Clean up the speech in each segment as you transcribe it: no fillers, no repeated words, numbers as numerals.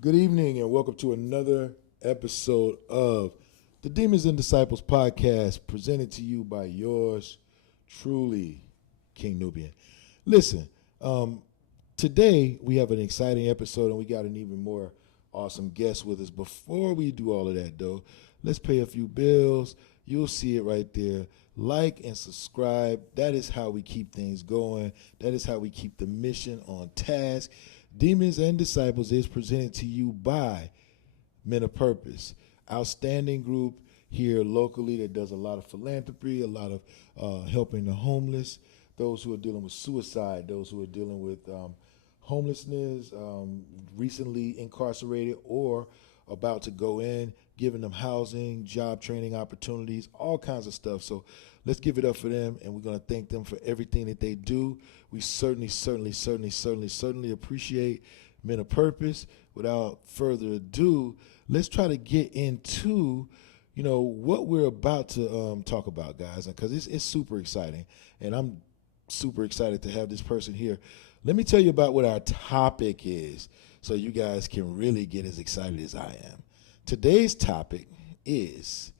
Good evening and welcome to another episode of the Demons and Disciples podcast presented to you by yours truly, King Nubian. Listen, today we have an exciting episode and we got an even more awesome guest with us. Before we do all of that though, let's pay a few bills. You'll see it right there. Like and subscribe. That is how we keep things going. That is how we keep the mission on task. Demons and Disciples is presented to you by Men of Purpose, outstanding group here locally that does a lot of philanthropy, a lot of helping the homeless, those who are dealing with suicide, those who are dealing with homelessness, recently incarcerated or about to go in, giving them housing, job training opportunities, all kinds of stuff. So let's give it up for them, and we're going to thank them for everything that they do. We certainly appreciate Men of Purpose. Without further ado, let's try to get into, what we're about to talk about, guys, because it's super exciting, and I'm super excited to have this person here. Let me tell you about what our topic is so you guys can really get as excited as I am. Today's topic is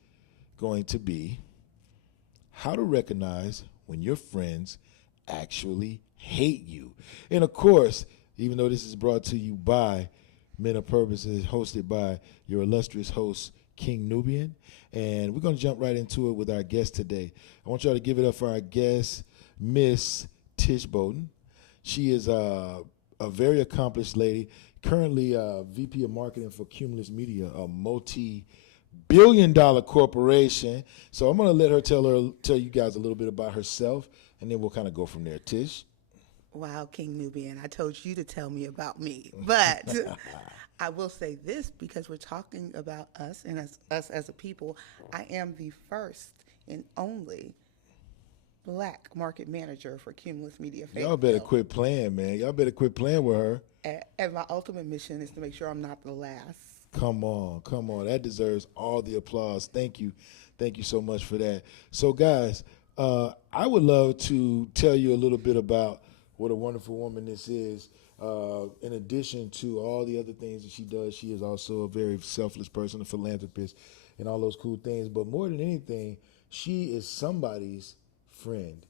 going to be how to recognize when your friends actually hate you. And of course, even though this is brought to you by Men of Purpose, is hosted by your illustrious host, King Nubian. And we're going to jump right into it with our guest today. I want y'all to give it up for our guest, Miss Tish Bowden. She is a very accomplished lady, currently VP of Marketing for Cumulus Media, a multi-billion-dollar corporation. So I'm going to let her tell you guys a little bit about herself, and then we'll kind of go from there. Tish? Wow, King Nubian, I told you to tell me about me. But I will say this, because we're talking about us and us as a people. I am the first and only Black market manager for Cumulus Media. Y'all better quit playing, man. Y'all better quit playing with her. And my ultimate mission is to make sure I'm not the last. Come on. That deserves all the applause. Thank you so much for that. So, guys, I would love to tell you a little bit about what a wonderful woman this is. In addition to all the other things that she does, she is also a very selfless person, a philanthropist, and all those cool things. But more than anything, she is somebody's friend.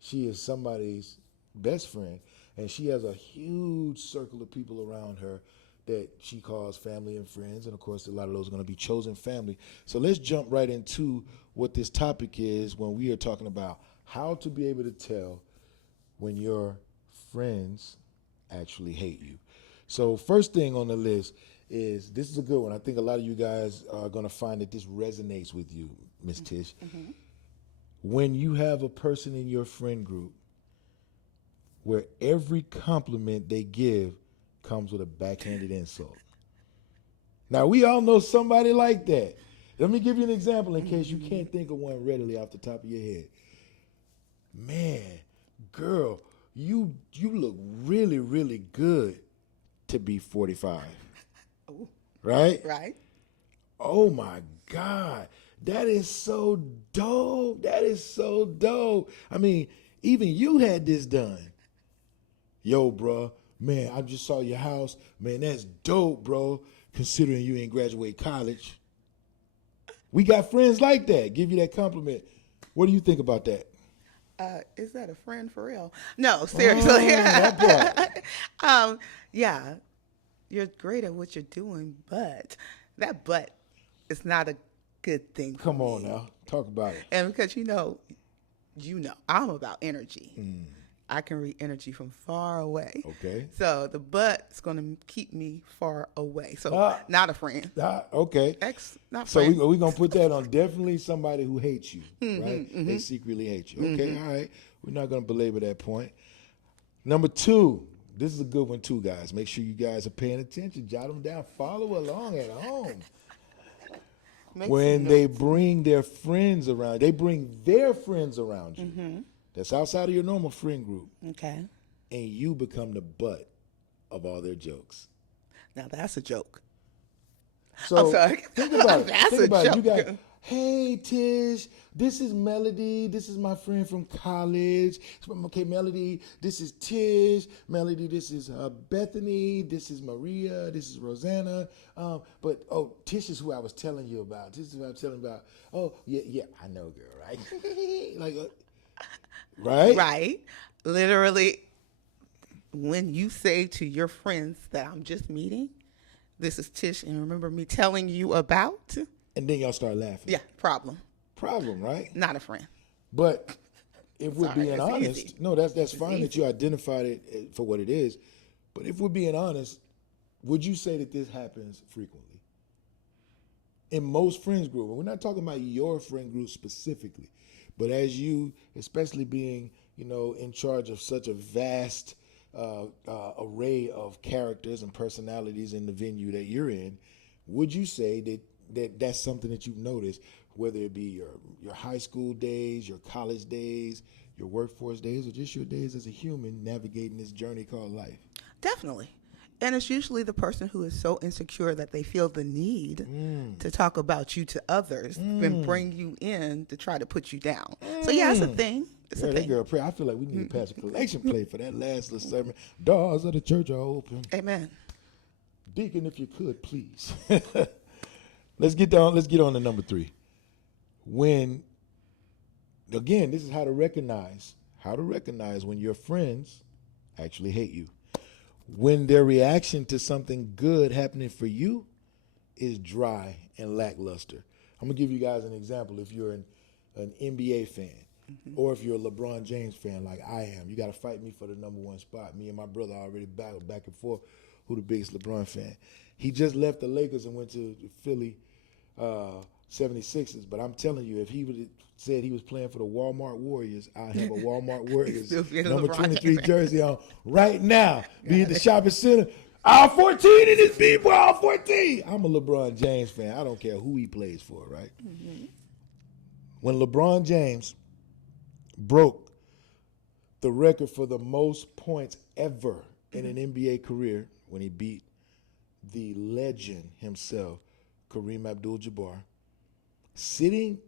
She is somebody's best friend, and she has a huge circle of people around her that she calls family and friends, and of course a lot of those are going to be chosen family. So let's jump right into what this topic is when we are talking about how to be able to tell when your friends actually hate you. So first thing on the list is, this is a good one. I think a lot of you guys are going to find that this resonates with you, Miss Tish. Mm-hmm. When you have a person in your friend group where every compliment they give comes with a backhanded insult. Now, we all know somebody like that. Let me give you an example in case you can't think of one readily off the top of your head. Man, girl, you look really, really good to be 45. Oh, right? Right. Oh, my God. That is so dope. I mean, even you had this done. Yo, bro, man, I just saw your house. Man, that's dope, bro, considering you ain't graduate college. We got friends like that. Give you that compliment. What do you think about that? Is that a friend for real? No, seriously. That part. Yeah, you're great at what you're doing, but that is not a good thing for Come me. on now. Talk about it. And because I'm about energy. I can read energy from far away. Okay. So the butt's going to keep me far away. So not a friend. Okay. Not so friend. we're going to put that on definitely somebody who hates you, right? Mm-hmm. They secretly hate you. Okay, all right. We're not going to belabor that point. Number 2, this is a good one too, guys. Make sure you guys are paying attention. Jot them down. Follow along at home. When they bring their friends around, you. Mm-hmm. That's outside of your normal friend group. Okay. And you become the butt of all their jokes. Now that's a joke. So I'm sorry. think about it. That's think a about joke. it. You got hey, Tish, this is Melody. This is my friend from college. Okay, Melody, this is Tish. Melody, this is Bethany. This is Maria. This is Rosanna. But, Tish is who I was telling you about. This is who I was telling you about. Oh, yeah, I know, girl, right? Like, right? Right. Literally, when you say to your friends that I'm just meeting, this is Tish, and remember me telling you about? And then y'all start laughing. Yeah, problem. Problem, right? Not a friend. But if we're Sorry, being it's honest, easy. no, that's fine easy. that you identified it for what it is. But if we're being honest, would you say that this happens frequently? In most friends groups, we're not talking about your friend group specifically, but as you, especially being, in charge of such a vast array of characters and personalities in the venue that you're in, would you say that's something that you've noticed, whether it be your high school days, your college days, your workforce days, or just your days as a human navigating this journey called life? Definitely. And it's usually the person who is so insecure that they feel the need to talk about you to others and bring you in to try to put you down. So, yeah, it's a thing. It's a That thing. girl pray. I feel like we need to pass a collection plate for that last little sermon. Doors of the church are open. Amen. Deacon, if you could, please. Let's get on to number 3. When, again, this is how to recognize when your friends actually hate you. When their reaction to something good happening for you is dry and lackluster. I'm going to give you guys an example. If you're an NBA fan, or if you're a LeBron James fan like I am, you got to fight me for the number 1 spot. Me and my brother already battled back and forth who the biggest LeBron fan. He just left the Lakers and went to the Philly 76ers. But I'm telling you, if he would have said he was playing for the Walmart Warriors, I'd have a Walmart Warriors number 23 jersey on right now. Be at the shopping center. All 14 in this people, all 14. I'm a LeBron James fan. I don't care who he plays for, right? Mm-hmm. When LeBron James broke the record for the most points ever in an NBA career, when he beat the legend himself, Kareem Abdul-Jabbar, sitting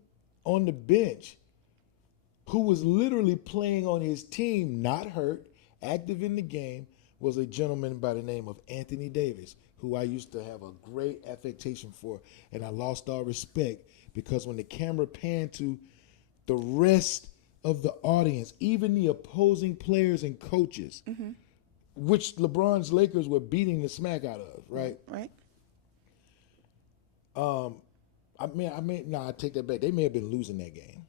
on the bench, who was literally playing on his team, not hurt, active in the game, was a gentleman by the name of Anthony Davis, who I used to have a great affectation for, and I lost all respect because when the camera panned to the rest of the audience, even the opposing players and coaches, which LeBron's Lakers were beating the smack out of, right? Right. I take that back. They may have been losing that game.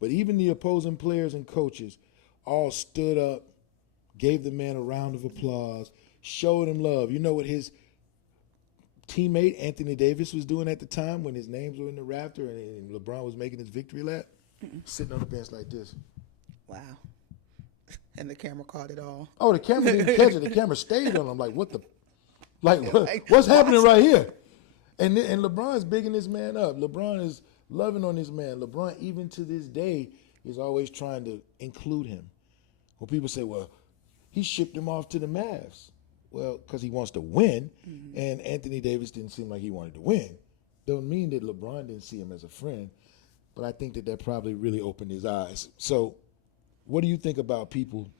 But even the opposing players and coaches all stood up, gave the man a round of applause, showed him love. You know what his teammate Anthony Davis was doing at the time when his names were in the rafter and LeBron was making his victory lap? Sitting on the bench like this. Wow. And the camera caught it all. Oh, the camera didn't catch it. The camera stayed on him. What's happening right here? And LeBron's bigging this man up. LeBron is loving on this man. LeBron, even to this day, is always trying to include him. When people say, well, he shipped him off to the Mavs. Well, because he wants to win, and Anthony Davis didn't seem like he wanted to win. Don't mean that LeBron didn't see him as a friend, but I think that probably really opened his eyes. So what do you think about people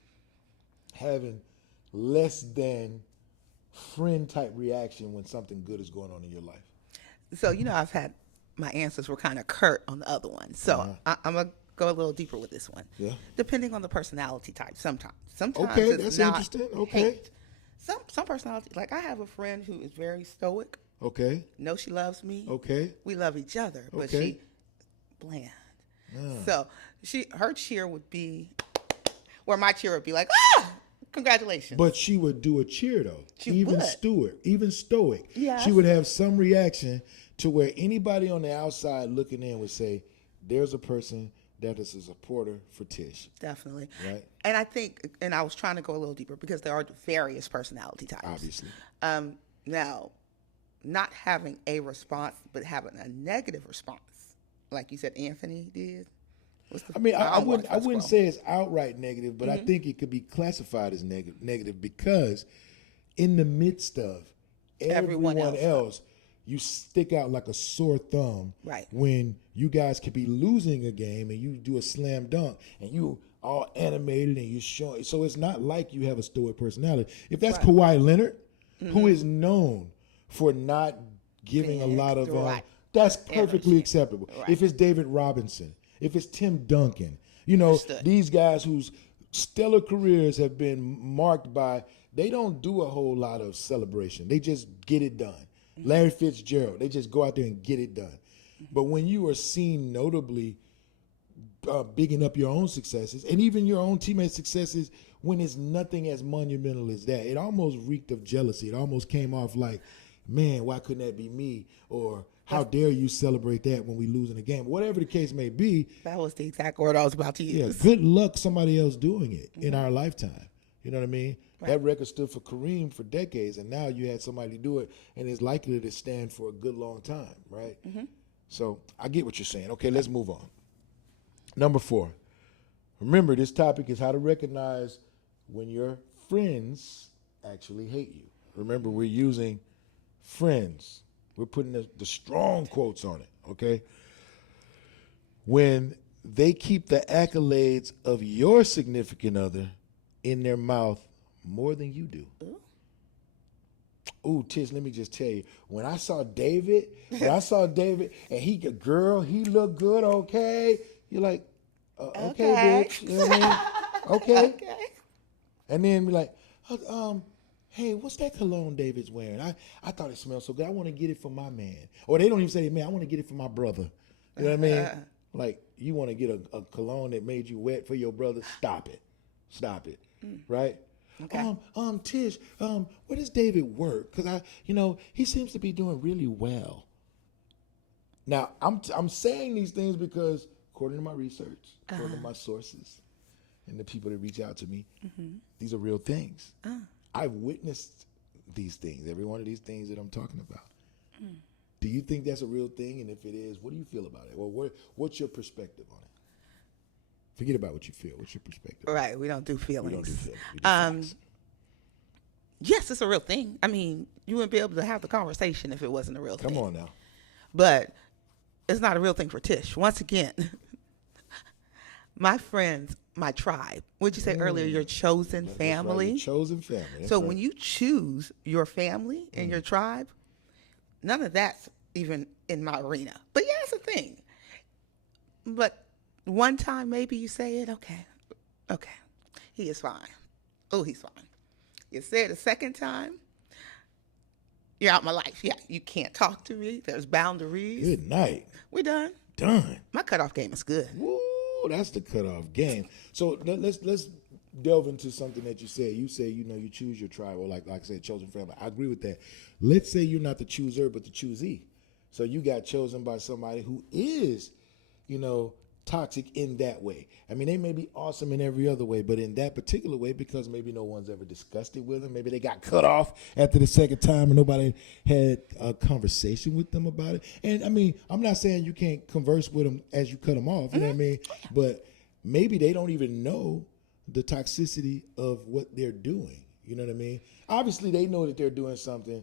having less than friend-type reaction when something good is going on in your life? So, I've had my answers were kind of curt on the other one. So I'm going to go a little deeper with this one. Yeah. Depending on the personality type, sometimes Okay, it's that's not interesting. Okay. hate. Some personality, like I have a friend who is very stoic. Okay. Know she loves me. Okay. We love each other, but Okay. she bland. So her cheer would be, where my cheer would be like, congratulations. But she would do a cheer though. She would. Even stoic. Yes. She would have some reaction to where anybody on the outside looking in would say, there's a person that is a supporter for Tish. Definitely. Right. And I think, and I was trying to go a little deeper because there are various personality types. Obviously. Now, not having a response, but having a negative response, like you said, Anthony did. I wouldn't say it's outright negative, but I think it could be classified as negative because in the midst of everyone else you stick out like a sore thumb Right. when you guys could be losing a game and you do a slam dunk and you all animated and you showing. So it's not like you have a stoic personality. If that's Right. Kawhi Leonard, who is known for not giving a Being lot of, right. that's perfectly Energy. acceptable. Right. If it's David Robinson, if it's Tim Duncan, you know, Understood. these guys whose stellar careers have been marked by, they don't do a whole lot of celebration. They just get it done. Larry Fitzgerald, they just go out there and get it done. But when you are seen notably bigging up your own successes and even your own teammates' successes when it's nothing as monumental as that, it almost reeked of jealousy. It almost came off like, man, why couldn't that be me? Or how dare you celebrate that when we lose in a game? Whatever the case may be. That was the exact word I was about to Yeah, use. good luck somebody else doing it in our lifetime. You know what I mean? Right. That record stood for Kareem for decades, and now you had somebody do it, and it's likely to stand for a good long time, right? So I get what you're saying. Okay, let's move on. Number 4. Remember, this topic is how to recognize when your friends actually hate you. Remember, we're using friends. We're putting the strong quotes on it, okay? When they keep the accolades of your significant other in their mouth more than you do. Ooh, Tish, let me just tell you, when I saw David, and he a girl, he looked good, okay? You're like, okay, bitch. You know what I mean? Okay. Okay. And then be like, hey, what's that cologne David's wearing? I thought it smelled so good. I want to get it for my man. Or they don't even say, man, I want to get it for my brother. You know what I mean? Like, you want to get a cologne that made you wet for your brother? Stop it. Right? Okay. Tish, where does David work? Because he seems to be doing really well. Now, I'm saying these things because according to my research, according to my sources, and the people that reach out to me, these are real things. I've witnessed these things, every one of these things that I'm talking about. Do you think that's a real thing? And if it is, what do you feel about it? Or what's your perspective on it? Forget about what you feel. What's your perspective? Right. We don't do We feelings. don't do feelings. We do facts. Yes, it's a real thing. I mean, you wouldn't be able to have the conversation if it wasn't a real thing. Come on now. But it's not a real thing for Tish. Once again, my friends, my tribe. What'd you say earlier? Your chosen That's family. right, your chosen family. That's So right. when you choose your family and your tribe, none of that's even in my arena. But yeah, it's a thing. But one time maybe you say it, okay, he is fine. Oh, he's fine. You say it a second time, you're out my life. Yeah, you can't talk to me. There's boundaries. Good night. We're done. Done. My cutoff game is good. Woo, that's the cutoff game. So let's delve into something that you said. You say, you choose your tribe, or like I said, chosen family. I agree with that. Let's say you're not the chooser, but the choosee. So you got chosen by somebody who is, toxic in that way. I mean, they may be awesome in every other way, but in that particular way, because maybe no one's ever discussed it with them. Maybe they got cut off after the second time and nobody had a conversation with them about it. And I mean, I'm not saying you can't converse with them as you cut them off, you know what I mean? But maybe they don't even know the toxicity of what they're doing. You know what I mean? Obviously, they know that they're doing something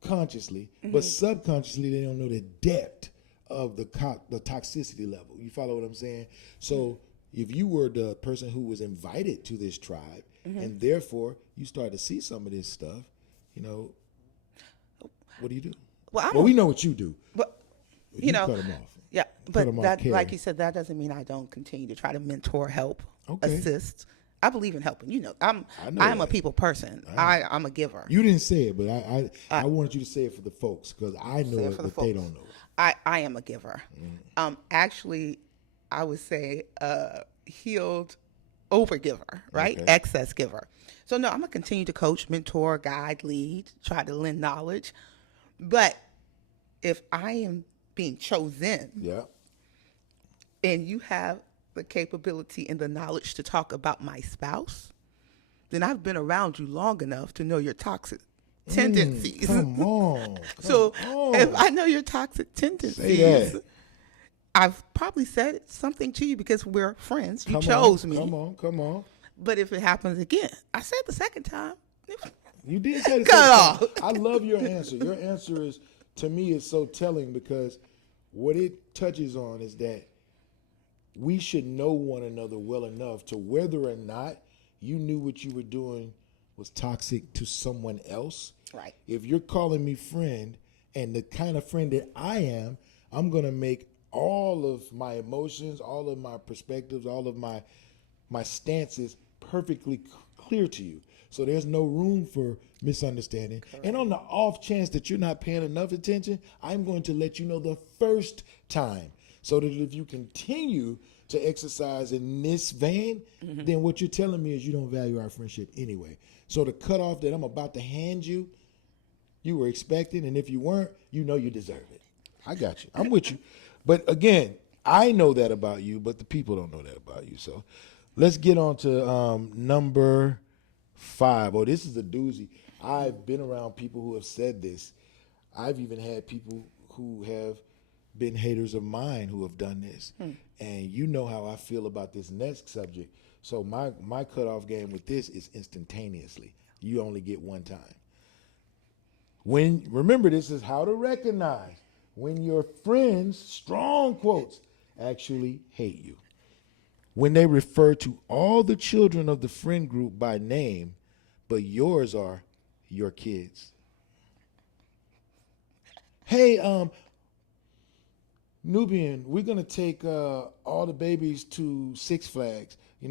consciously, but subconsciously, they don't know the depth of the toxicity level. You follow what I'm saying? So if you were the person who was invited to this tribe, and therefore you start to see some of this stuff, what do you do? Well, We know what you do. But You cut them off. Yeah, Cut but 'em off, that, Carrie. like you said, that doesn't mean I don't continue to try to mentor, help, Okay. assist. I believe in helping. I'm that. a people person. I'm a giver. You didn't say it, but I wanted you to say it for the folks because I know it, for the but they folks. don't know it. I am a giver. Actually, I would say healed overgiver, right? Okay. Excess giver. So no, I'm gonna continue to coach, mentor, guide, lead, try to lend knowledge. But if I am being chosen Yeah. and you have the capability and the knowledge to talk about my spouse, then I've been around you long enough to know your toxic tendencies. Come on. So on. if I know your toxic tendencies, that. I've probably said something to you because we're friends. You Come chose on, me. Come on. But if it happens again, I said the second time. You did say the Cut same off. thing. I love your answer. Your answer is to me is so telling, because what it touches on is that we should know one another well enough to whether or not you knew what you were doing was toxic to someone else. Right. If you're calling me friend and the kind of friend that I am, I'm going to make all of my emotions, all of my perspectives, all of my stances perfectly clear to you. So there's no room for misunderstanding. Correct. And on the off chance that you're not paying enough attention, I'm going to let you know the first time, so that if you continue to exercise in this vein, then what you're telling me is you don't value our friendship anyway. So the cutoff that I'm about to hand you, you were expecting, and if you weren't, you know you deserve it. I got you. I'm with you. But again, I know that about you, but the people don't know that about you. So let's get on to number 5. Oh, this is a doozy. I've been around people who have said this. I've even had people who have been haters of mine who have done this. And you know how I feel about this next subject. So my cutoff game with this is instantaneously. You only get one time. Remember, this is how to recognize when your friends, strong quotes, actually hate you. When they refer to all the children of the friend group by name, but yours are your kids. Hey, Nubian, we're going to take all the babies to Six Flags. Hey,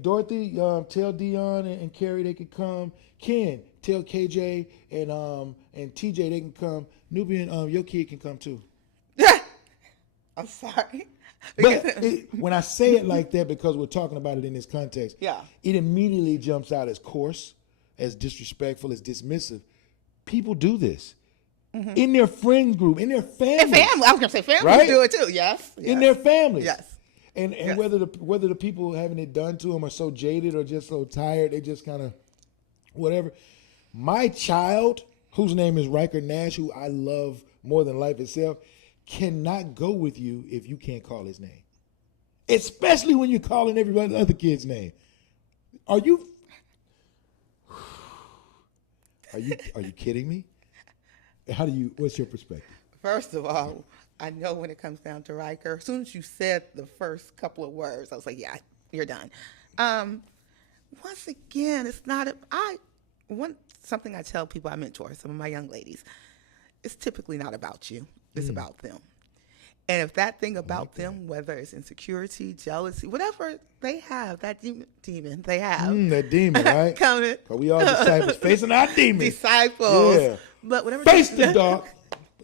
Dorothy, tell Dion and Carrie they can come. Ken, tell KJ and TJ they can come. Nubian, your kid can come too. I'm sorry. But when I say it like that, because we're talking about it in this context, yeah, it immediately jumps out as coarse, as disrespectful, as dismissive. People do this in their friend group, in their family. I was going to say families right? do it too. Yes. In their families. Yes. And yes. whether the people having it done to them are so jaded or just so tired, they just kind of whatever. My child, whose name is Riker Nash, who I love more than life itself, cannot go with you if you can't call his name. Especially when you're calling everybody other kid's name. Are you kidding me? What's your perspective? First of all, I know when it comes down to Riker, as soon as you said the first couple of words, I was like, yeah, you're done. Once again, it's not something I tell people I mentor, some of my young ladies, it's typically not about you. It's about them. And if that thing about them, whether it's insecurity, jealousy, whatever they have, that demon they have. That demon, right? Coming. Because we all disciples facing our demons. Disciples. Yeah. But whatever. Face the dark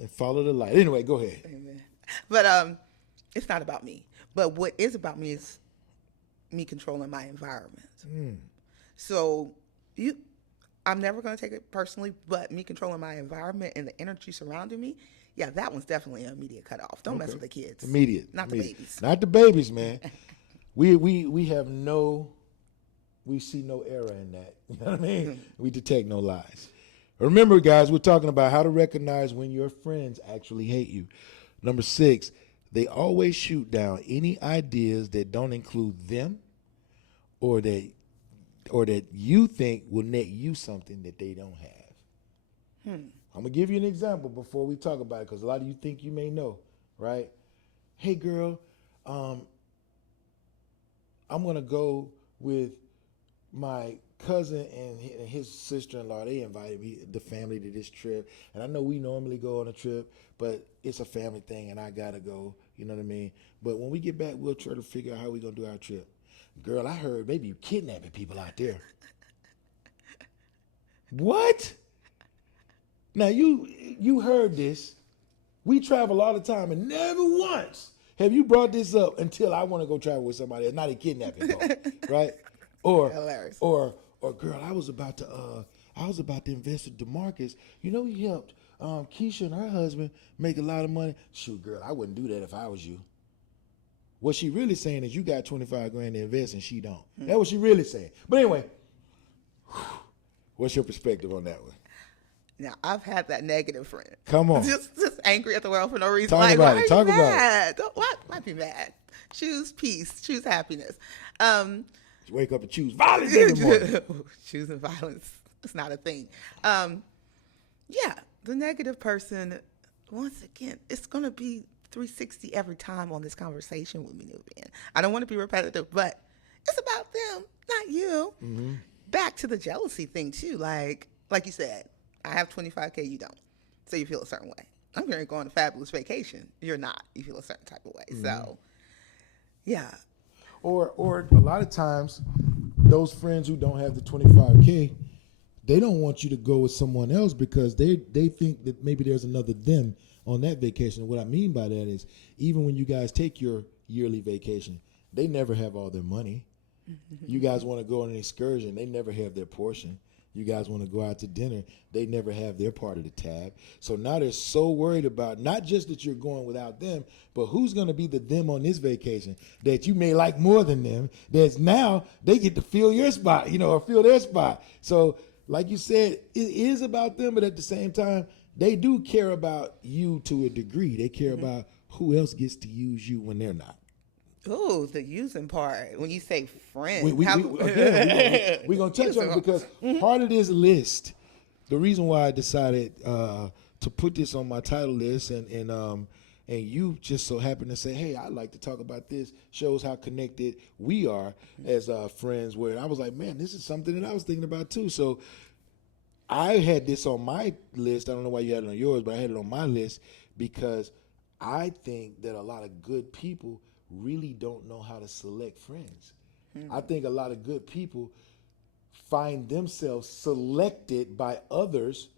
and follow the light. Anyway, go ahead. Amen. But it's not about me. But what is about me is me controlling my environment. So I'm never going to take it personally, but me controlling my environment and the energy surrounding me, yeah, that one's definitely an immediate cutoff. Don't mess with the kids. Immediate. Not the babies. Not the babies, man. we see no error in that. You know what I mean? We detect no lies. Remember, guys, we're talking about how to recognize when your friends actually hate you. Number 6, they always shoot down any ideas that don't include them or that you think will net you something that they don't have. I'm going to give you an example before we talk about it, because a lot of you think you may know, right? Hey, girl, I'm going to go with my cousin and his sister-in-law. They invited me, the family, to this trip. And I know we normally go on a trip, but it's a family thing, and I got to go. You know what I mean? But when we get back, we'll try to figure out how we're going to do our trip. Girl, I heard maybe you kidnapping people out there. What? Now, you heard this. We travel all the time, and never once have you brought this up until I want to go travel with somebody else, not a kidnapping call, right? Hilarious. Or girl, I was about to invest with DeMarcus. You know, he helped Keisha and her husband make a lot of money. Shoot, girl, I wouldn't do that if I was you. What she really saying is you got $25,000 to invest and she don't. That's what she really saying. But anyway, what's your perspective on that one? Now, I've had that negative friend. Come on. Just angry at the world for no reason. Talk about it. Talk about it. Why be mad? Choose peace. Choose happiness. Wake up and choose violence every morning. Choosing violence. It's not a thing. Yeah. the negative person, once again, it's going to be 360 every time on this conversation with me, Nubian. I don't want to be repetitive, but it's about them, not you. Mm-hmm. Back to the jealousy thing too. Like you said, I have 25K, you don't, so you feel a certain way. I'm going to go on a fabulous vacation. You're not. You feel a certain type of way. Mm-hmm. So, yeah. Or a lot of times, those friends who don't have the 25K, they don't want you to go with someone else because they think that maybe there's another them on that vacation. And what I mean by that is, even when you guys take your yearly vacation, they never have all their money. Mm-hmm. You guys want to go on an excursion, they never have their portion. You guys want to go out to dinner, they never have their part of the tab. So now they're so worried about not just that you're going without them, but who's going to be the them on this vacation that you may like more than them, that's now they get to fill your spot, or fill their spot. So like you said, it is about them, but at the same time, they do care about you to a degree. They care mm-hmm. about who else gets to use you when they're not. Oh, the using part. When you say friends. We're going to touch on it because mm-hmm. part of this list, the reason why I decided to put this on my title list and you just so happen to say, hey, I'd like to talk about this, shows how connected we are as friends, where I was like, man, this is something that I was thinking about too. So I had this on my list. I don't know why you had it on yours, but I had it on my list because I think that a lot of good people really don't know how to select friends. Mm-hmm. I think a lot of good people find themselves selected by others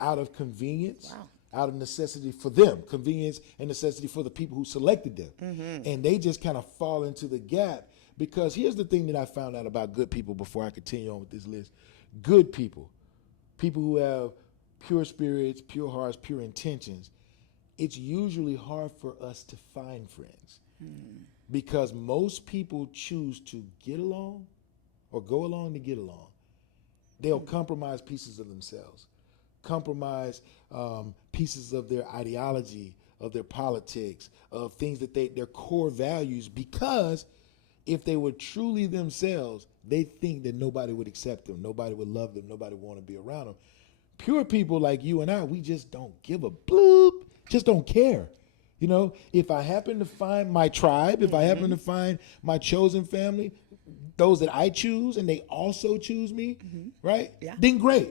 out of convenience, out of necessity for them, convenience and necessity for the people who selected them. Mm-hmm. And they just kind of fall into the gap because here's the thing that I found out about good people before I continue on with this list. Good people, people who have pure spirits, pure hearts, pure intentions, it's usually hard for us to find friends. Because most people choose to get along or go along to get along. They'll compromise pieces of themselves, compromise pieces of their ideology, of their politics, of things that their core values, because if they were truly themselves, they think that nobody would accept them, nobody would love them, nobody would want to be around them. Pure people like you and I, we just don't give a bloop, just don't care. If I happen to find my tribe, if I happen to find my chosen family, those that I choose and they also choose me, right? Yeah. Then great.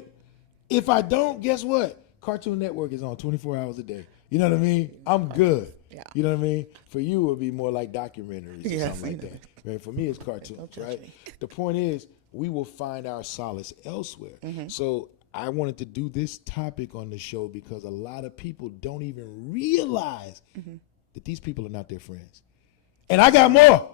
If I don't, guess what? Cartoon Network is on 24 hours a day. You know what I mean? I'm good. Yeah. You know what I mean? For you, it would be more like documentaries or something like that. Right? For me, it's cartoons, right? The point is, we will find our solace elsewhere. Mm-hmm. So I wanted to do this topic on the show because a lot of people don't even realize that these people are not their friends. And I got more.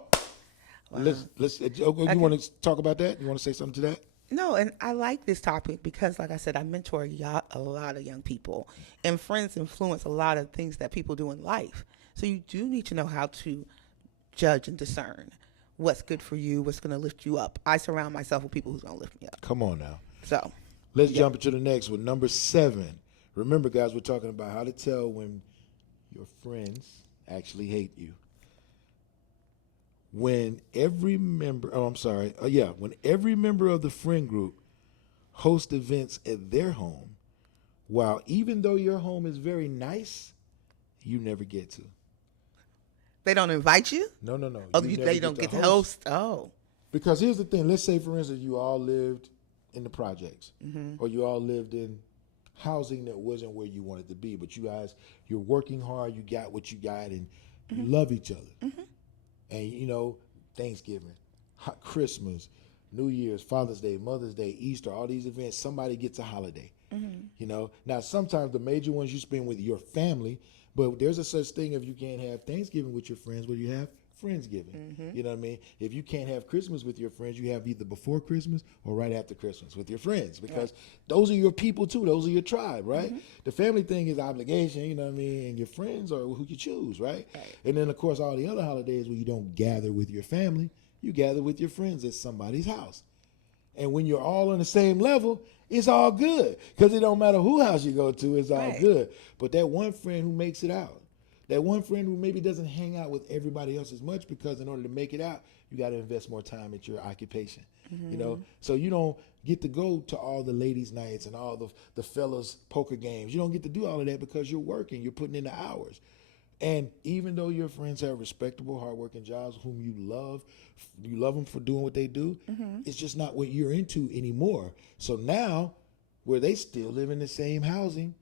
Wow. You want to talk about that? You want to say something to that? No, and I like this topic because, like I said, I mentor a lot of young people, and friends influence a lot of things that people do in life. So you do need to know how to judge and discern what's good for you, what's going to lift you up. I surround myself with people who's going to lift me up. Come on now. So let's jump into the next one. Number 7. Remember, guys, we're talking about how to tell when your friends actually hate you. When every member of the friend group hosts events at their home, while even though your home is very nice, you never get to. They don't invite you? No. Oh, they don't get to host? Oh. Because here's the thing. Let's say, for instance, you all lived in the projects, or you all lived in housing that wasn't where you wanted to be, but you're working hard, you got what you got, and you love each other. And, Thanksgiving, Christmas, New Year's, Father's Day, Mother's Day, Easter, all these events, somebody gets a holiday. Now, sometimes the major ones you spend with your family, but there's a such thing if you can't have Thanksgiving with your friends, where you have Friendsgiving. You know what I mean? If you can't have Christmas with your friends, you have either before Christmas or right after Christmas with your friends, because those are your people too. Those are your tribe, right? The family thing is obligation, you know what I mean? And your friends are who you choose, right? And then, of course, all the other holidays where you don't gather with your family, you gather with your friends at somebody's house. And when you're all on the same level, it's all good, because it don't matter who house you go to, it's all good. But that one friend who makes it out, that one friend who maybe doesn't hang out with everybody else as much, because in order to make it out, you got to invest more time at your occupation. You know, so you don't get to go to all the ladies' nights and all the fellas' poker games. You don't get to do all of that because you're working. You're putting in the hours. And even though your friends have respectable, hardworking jobs whom you love them for doing what they do, it's just not what you're into anymore. So now, where they still live in the same housing,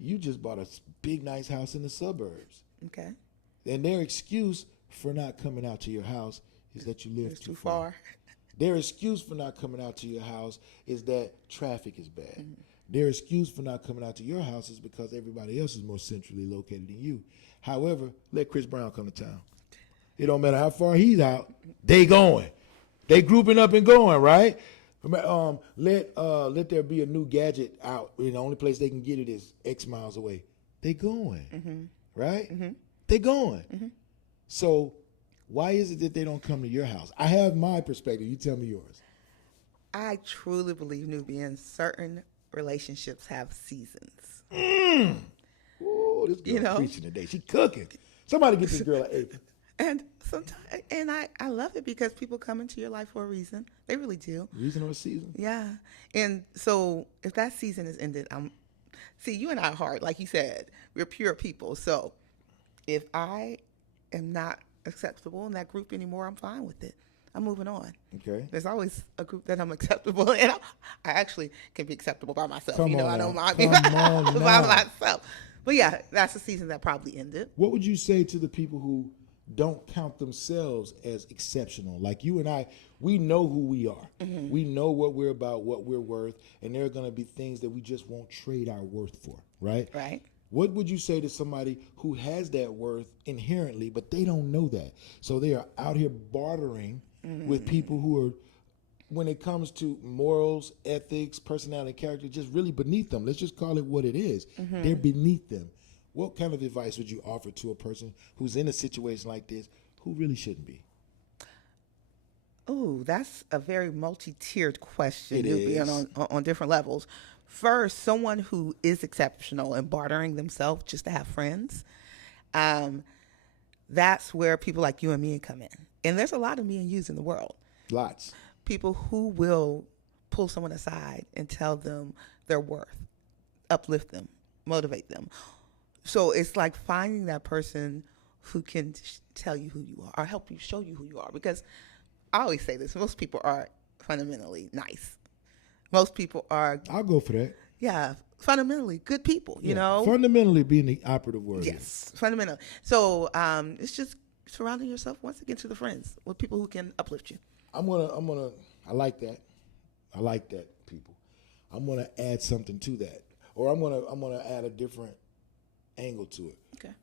you just bought a big, nice house in the suburbs. Okay. And their excuse for not coming out to your house is that you live It's too far. Their excuse for not coming out to your house is that traffic is bad. Their excuse for not coming out to your house is because everybody else is more centrally located than you. However, let Chris Brown come to town. It don't matter how far he's out, they going. They grouping up and going, right? Let there be a new gadget out. The only place they can get it is X miles away. They going, right? They going. So why is it that they don't come to your house? I have my perspective. You tell me yours. I truly believe, Nubian, certain relationships have seasons. Ooh, this girl preaching today. She cooking. Somebody get this girl an apron. And sometimes, and I love it because people come into your life for a reason. They really do. Reason or a season? Yeah. And so if that season is ended, see, you and I are hard. Like you said, we're pure people. So if I am not acceptable in that group anymore, I'm fine with it. I'm moving on. Okay. There's always a group that I'm acceptable in. I actually can be acceptable by myself. Come on I don't now. mind being Come on by now. myself. But yeah, that's a season that probably ended. What would you say to the people who don't count themselves as exceptional? Like you and I, we know who we are. We know what we're about, what we're worth, and there are going to be things that we just won't trade our worth for, right? Right. What would you say to somebody who has that worth inherently, but they don't know that? So they are out here bartering with people who are, when it comes to morals, ethics, personality, character, just really beneath them. Let's just call it what it is. They're beneath them. What kind of advice would you offer to a person who's in a situation like this who really shouldn't be? Oh, that's a very multi-tiered question. It It'll be is. on different levels. First, someone who is exceptional and bartering themselves just to have friends. That's where people like you and me come in. And there's a lot of me and yous in the world. Lots. People who will pull someone aside and tell them their worth, uplift them, motivate them. So it's like finding that person who can tell you who you are or help you show you who you are. Because I always say this, most people are fundamentally nice. Most people are, I'll go for that. yeah, fundamentally good people, you know? Fundamentally being the operative word. Yes, fundamentally. So it's just surrounding yourself once again to the friends with people who can uplift you. I like that. I like that, people. I'm gonna add something to that. Or I'm gonna add a different angle to it. Okay.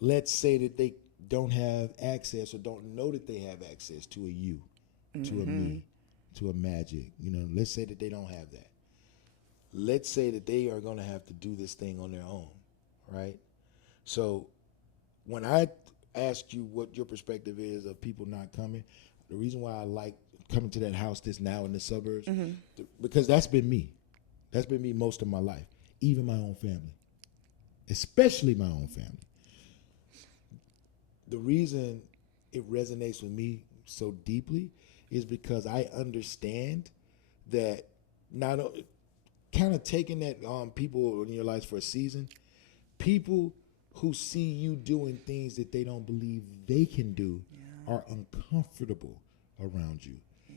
Let's say that they don't have access or don't know that they have access to a you, to a me, to a magic. Let's say that they don't have that. Let's say that they are gonna have to do this thing on their own, right? So when I ask you what your perspective is of people not coming, the reason why I like coming to that house that's now in the suburbs, because that's been me. That's been me most of my life, even my own family, especially my own family. The reason it resonates with me so deeply is because I understand that not kind of taking that people in your lives for a season, people who see you doing things that they don't believe they can do are uncomfortable around you. Yeah.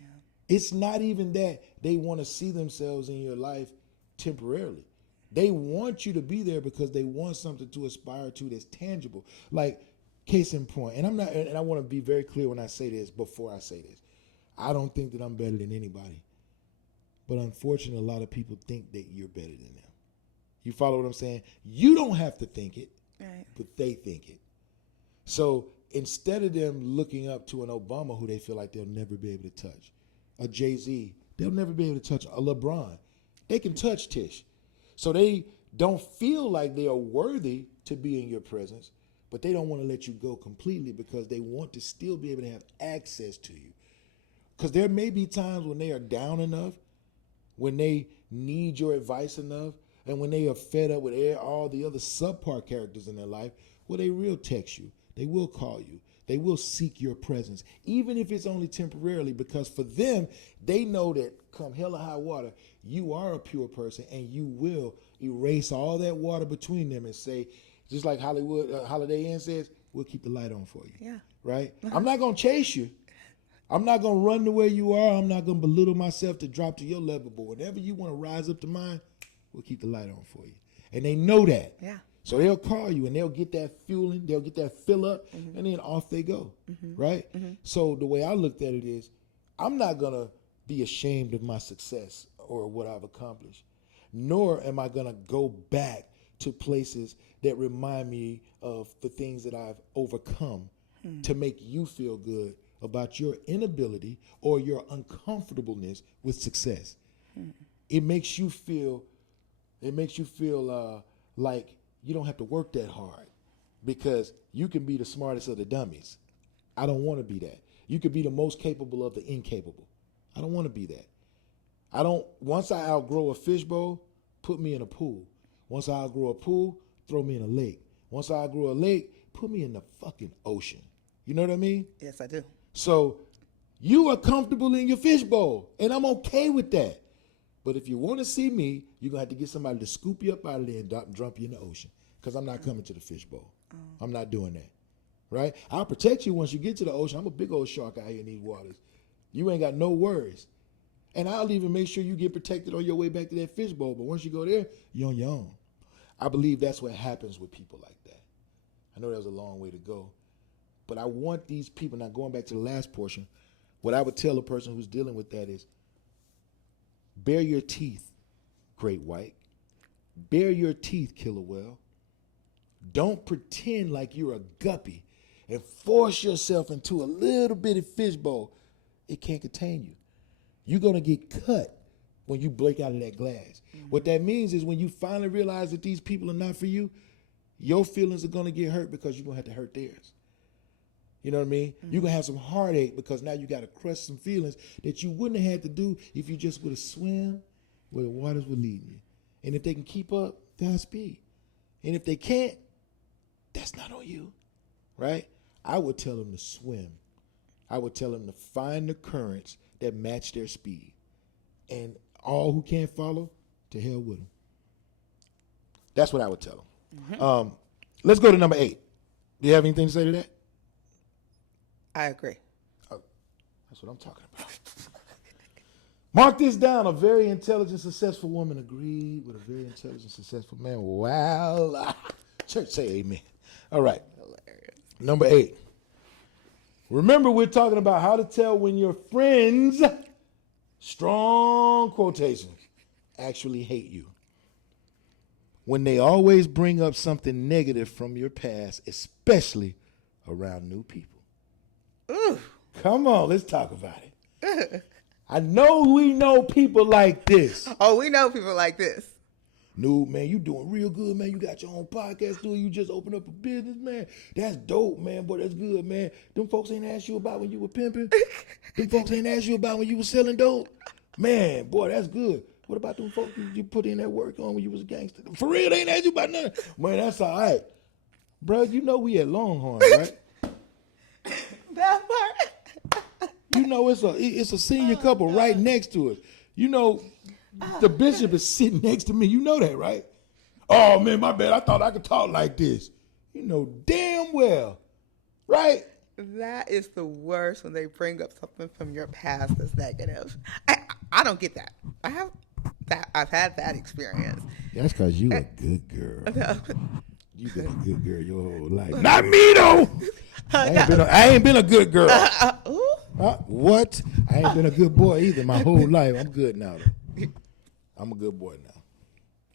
It's not even that they want to see themselves in your life temporarily. They want you to be there because they want something to aspire to that's tangible. Like, case in point, and I want to be very clear when I say this, before I say this. I don't think that I'm better than anybody. But unfortunately, a lot of people think that you're better than them. You follow what I'm saying? You don't have to think it, Right. but they think it. So instead of them looking up to an Obama who they feel like they'll never be able to touch, a Jay-Z, they'll never be able to touch a LeBron. They can touch Tish. So they don't feel like they are worthy to be in your presence, but they don't want to let you go completely because they want to still be able to have access to you. Because there may be times when they are down enough, when they need your advice enough, and when they are fed up with all the other subpar characters in their life, well, they will text you. They will call you. They will seek your presence, even if it's only temporarily, because for them, they know that come hell or high water, you are a pure person, and you will erase all that water between them and say, just like Holiday Inn says, we'll keep the light on for you. Yeah. Right? I'm not going to chase you. I'm not going to run to where you are. I'm not going to belittle myself to drop to your level. But whenever you want to rise up to mine, we'll keep the light on for you. And they know that. Yeah. So they'll call you and they'll get that fueling, they'll get that fill up, and then off they go, right? So the way I looked at it is, I'm not going to be ashamed of my success or what I've accomplished, nor am I going to go back to places that remind me of the things that I've overcome to make you feel good about your inability or your uncomfortableness with success. It makes you feel like you don't have to work that hard because you can be the smartest of the dummies. I don't want to be that. You could be the most capable of the incapable. I don't want to be that. Once I outgrow a fishbowl, put me in a pool. Once I outgrow a pool, throw me in a lake. Once I outgrow a lake, put me in the fucking ocean. You know what I mean? Yes, I do. So you are comfortable in your fishbowl, and I'm okay with that. But if you want to see me, you're going to have to get somebody to scoop you up out of there and dump you in the ocean, because I'm not coming to the fishbowl. I'm not doing that, right? I'll protect you once you get to the ocean. I'm a big old shark out here in these waters. You ain't got no worries. And I'll even make sure you get protected on your way back to that fishbowl. But once you go there, you're on your own. I believe that's what happens with people like that. I know that was a long way to go. But I want these people, now going back to the last portion, what I would tell a person who's dealing with that is, bare your teeth, great white. Bare your teeth, killer whale. Don't pretend like you're a guppy and force yourself into a little bitty fishbowl. It can't contain you. You're going to get cut when you break out of that glass. What that means is when you finally realize that these people are not for you, your feelings are going to get hurt because you're going to have to hurt theirs. You know what I mean? You're going to have some heartache because now you got to crush some feelings that you wouldn't have had to do if you just would have swam where the waters were leading you. And if they can keep up, Godspeed. And if they can't, that's not on you, right? I would tell them to swim. I would tell them to find the currents that match their speed. And all who can't follow, to hell with them. That's what I would tell them. Let's go to number 8. Do you have anything to say to that? I agree. Oh, that's what I'm talking about. Mark this down. A very intelligent, successful woman agreed with a very intelligent, successful man. Wow. Church, say amen. All right. Hilarious. Number 8. Remember, we're talking about how to tell when your friends, strong quotations, actually hate you. When they always bring up something negative from your past, especially around new people. Ooh. Come on, let's talk about it. I know we know people like this. Oh, we know people like this. No, man, you doing real good, man. You got your own podcast, dude. You just opened up a business, man. That's dope, man. Boy, that's good, man. Them folks ain't asked you about when you were pimping. Them folks ain't asked you about when you were selling dope. Man, boy, that's good. What about them folks you put in that work on when you was a gangster? For real, they ain't asked you about nothing. Man, that's all right. Bro, you know we at Longhorn, right? That part. You know it's a senior couple right next to us. You know, the bishop is sitting next to me. You know that, right? Oh, man, my bad. I thought I could talk like this. You know damn well, right? That is the worst when they bring up something from your past that's negative. I don't get that. I've had that experience. That's because you a good girl. You've been a good girl your whole life. Not me, though. I ain't been a good girl. What? I ain't been a good boy either my whole life. I'm good now, though. I'm a good boy now,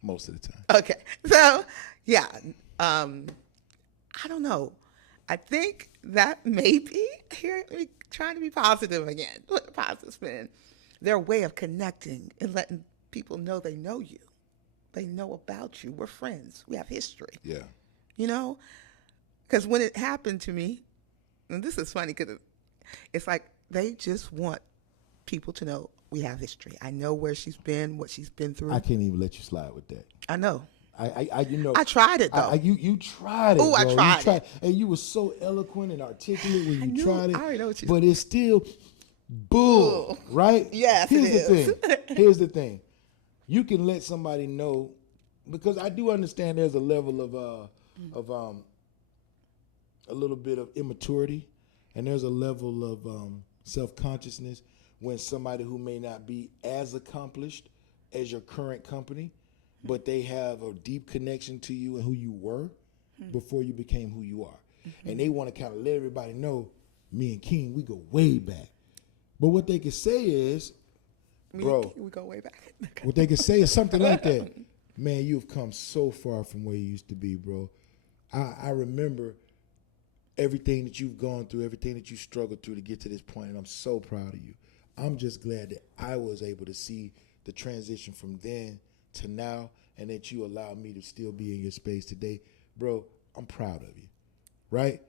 most of the time. Okay. So, yeah. I don't know. I think that maybe, here, trying to be positive again, put a positive spin, their way of connecting and letting people know they know you. They know about you. We're friends. We have history. Yeah. You know? Because when it happened to me, and this is funny because it's like they just want people to know we have history. I know where she's been, what she's been through. I can't even let you slide with that. I know. I tried it though. You tried it. Oh, I bro. tried you tried, it. and you were so eloquent and articulate when I you knew. tried it. I already know what you. But it's still bull, Bull. right? Yes, Here's it the is. thing. Here's the thing. You can let somebody know, because I do understand there's a level of a little bit of immaturity, and there's a level of self-consciousness when somebody who may not be as accomplished as your current company, but they have a deep connection to you and who you were before you became who you are. And they want to kind of let everybody know, me and King, we go way back. But what they could say is, bro, We go way back. what they could say is something like that. Man, you've come so far from where you used to be, bro. I remember everything that you've gone through, everything that you struggled through to get to this point, and I'm so proud of you. I'm just glad that I was able to see the transition from then to now, and that you allowed me to still be in your space today. Bro, I'm proud of you, right?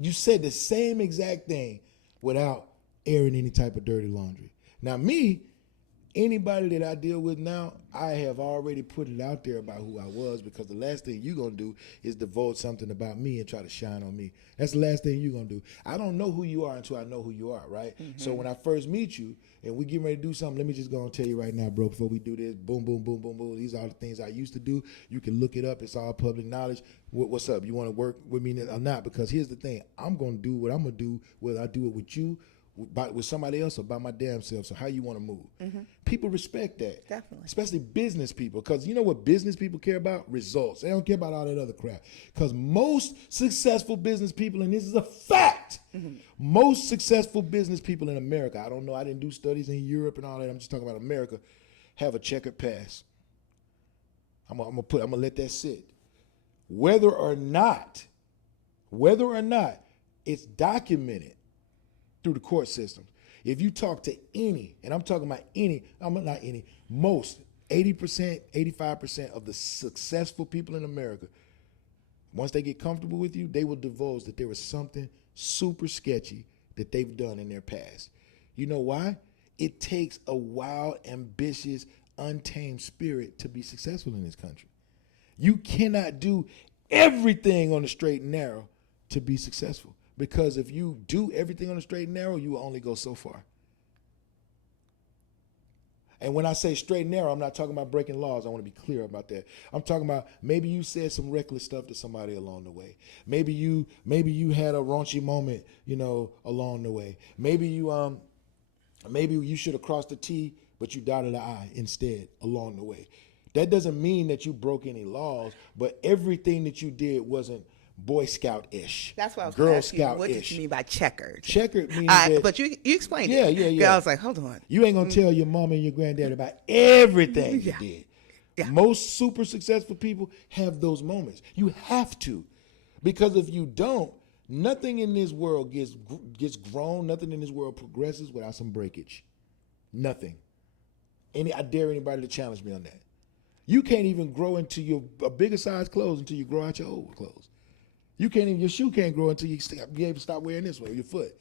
You said the same exact thing without airing any type of dirty laundry. Now me, anybody that I deal with now, I have already put it out there about who I was, because the last thing you're going to do is divulge something about me and try to shine on me. That's the last thing you're going to do. I don't know who you are until I know who you are, right? So when I first meet you and we get ready to do something, let me just go and tell you right now, bro, before we do this, boom, boom, boom, boom, boom. These are the things I used to do. You can look it up. It's all public knowledge. What's up? You want to work with me or not? Because here's the thing. I'm going to do what I'm going to do, whether I do it with you, with somebody else, or by my damn self. So how you want to move? People respect that. Definitely. Especially business people, because you know what business people care about? Results. They don't care about all that other crap. Because most successful business people, and this is a fact, most successful business people in America, I don't know, I didn't do studies in Europe and all that, I'm just talking about America, have a checkered past. I'm gonna let that sit. Whether or not it's documented through the court system. If you talk to any, and I'm talking about any, most 80%, 85% of the successful people in America, once they get comfortable with you, they will divulge that there was something super sketchy that they've done in their past. You know why? It takes a wild, ambitious, untamed spirit to be successful in this country. You cannot do everything on the straight and narrow to be successful. Because if you do everything on the straight and narrow, you will only go so far. And when I say straight and narrow, I'm not talking about breaking laws. I want to be clear about that. I'm talking about maybe you said some reckless stuff to somebody along the way. Maybe you had a raunchy moment, along the way. Maybe you should have crossed the T, but you dotted the I instead along the way. That doesn't mean that you broke any laws, but everything that you did wasn't Boy Scout-ish. That's what I was Girl going to ask you. What Scout-ish. did you mean by checkered? Checkered means that, but you explained Yeah, it. yeah. I was like, hold on. You ain't going to tell your mama and your granddad about everything you did. Yeah. Most super successful people have those moments. You have to. Because if you don't, nothing in this world gets grown, nothing in this world progresses without some breakage. Nothing. I dare anybody to challenge me on that. You can't even grow into a bigger size clothes until you grow out your old clothes. Your shoe can't grow until you be able to stop wearing this one, your foot.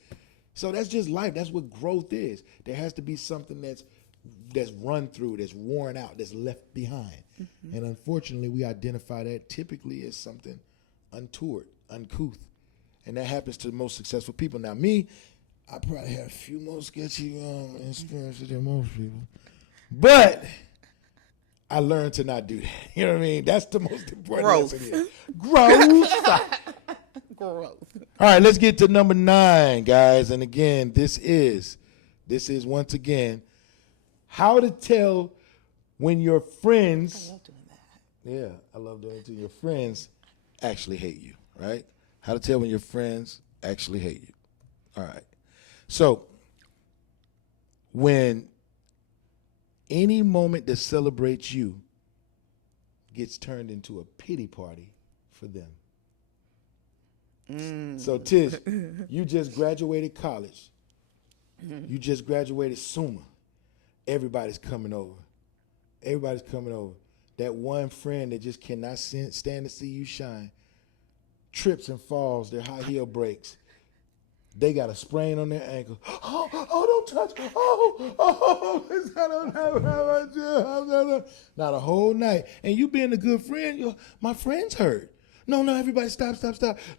So that's just life. That's what growth is. There has to be something that's run through, that's worn out, that's left behind. And unfortunately, we identify that typically as something untoward, uncouth. And that happens to the most successful people. Now me, I probably had a few more sketchy experiences than most people. But I learned to not do that. You know what I mean? That's the most important lesson here. Growth. Growth. All right, let's get to number 9, guys. And again, this is once again how to tell when your friends. I love doing that. Yeah, I love doing it too. Your friends actually hate you, right? How to tell when your friends actually hate you. All right. So when any moment that celebrates you gets turned into a pity party for them. So Tish, you just graduated college. You just graduated SUMA. Everybody's coming over. That one friend that just cannot stand to see you shine trips and falls, their high heel breaks, They got a sprain on their ankle. Oh, don't touch. Oh, not a whole night. And you being a good friend, my friend's hurt. No, everybody stop.